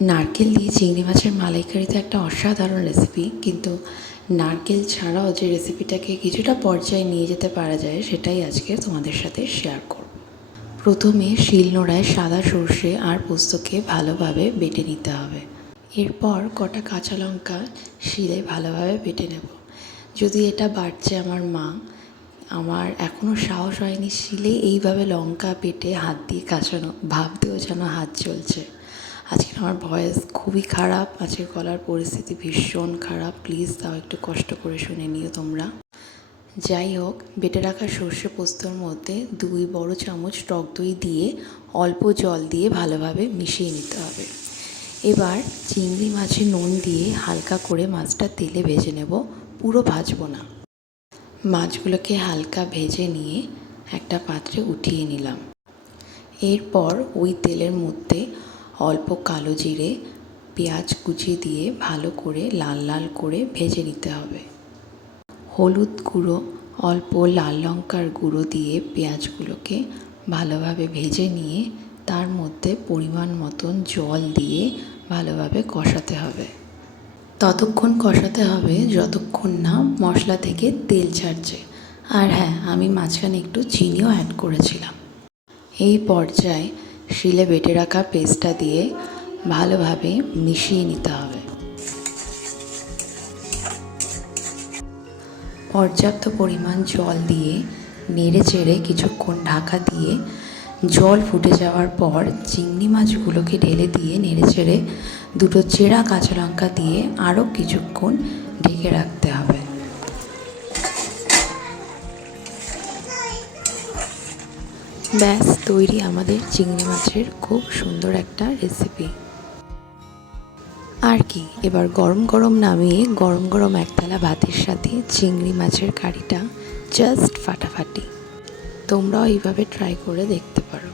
নারকেল দিয়ে চিংড়ি মাছের মালাইকারি তো একটা অসাধারণ রেসিপি, কিন্তু নারকেল ছাড়াও যে রেসিপিটাকে কিছুটা পর্যায়ে নিয়ে যেতে পারা যায় সেটাই আজকে তোমাদের সাথে শেয়ার করব। প্রথমে শিলনোড়ায় সাদা সর্ষে আর পোস্তকে ভালোভাবে বেটে নিতে হবে। এরপর কটা কাঁচা লঙ্কা শিলে ভালোভাবে বেটে নেব। যদি এটা বাটছে আমার মা, আমার এখনও সাহস হয়নি শিলে এইভাবে লঙ্কা বেটে হাত দিয়ে কাচানো, ভাবতেও যেন হাত চলছে। আজকে আমার ভয়েস খুবই খারাপ, আজকের গলার পরিস্থিতি ভীষণ খারাপ, প্লিজ তাও একটু কষ্ট করে শুনে নিও তোমরা। যাই হোক, বেটে রাখা সর্ষে পোস্তর মধ্যে 2 বড় চামচ টক দই দিয়ে অল্প জল দিয়ে ভালোভাবে মিশিয়ে নিতে হবে। এবার চিংড়ি মাছে নুন দিয়ে হালকা করে মাছটা তেলে ভেজে নেব, পুরো ভাজবো না। মাছগুলোকে হালকা ভেজে নিয়ে একটা পাত্রে উঠিয়ে নিলাম। এরপর ওই তেলের মধ্যে অল্প কালো জিরে, পেঁয়াজ কুচি দিয়ে ভালো করে লাল লাল করে ভেজে নিতে হবে। হলুদ গুঁড়ো, অল্প লাল লঙ্কার গুঁড়ো দিয়ে পেঁয়াজগুলোকে ভালোভাবে ভেজে নিয়ে তার মধ্যে পরিমাণ মতন জল দিয়ে ভালোভাবে কষাতে হবে। ততক্ষণ কষাতে হবে যতক্ষণ না মশলা থেকে তেল ছাড়ছে। আর হ্যাঁ, আমি মাঝখানে একটু চিনিও অ্যাড করেছিলাম। এই পর্যায়ে শিলে বেটে রাখা পেস্টটা দিয়ে ভালোভাবে মিশিয়ে নিতে হবে। পর্যাপ্ত পরিমাণ জল দিয়ে নেড়ে চেড়ে কিছুক্ষণ ঢাকা দিয়ে জল ফুটে যাওয়ার পর চিংড়ি মাছগুলোকে ঢেলে দিয়ে নেড়ে চেড়ে 2টো চেরা কাঁচা লঙ্কা দিয়ে আরও কিছুক্ষণ ঢেকে রাখতে হবে। ব্যাস তৈরি আমাদের চিংড়ি মাছের খুব সুন্দর একটা রেসিপি। আর কি, এবার গরম গরম নামিয়ে গরম গরম একতলা ভাতের সাথে চিংড়ি মাছের কারিটা জাস্ট ফাটাফাটি। তোমরাও এইভাবে ট্রাই করে দেখতে পারো।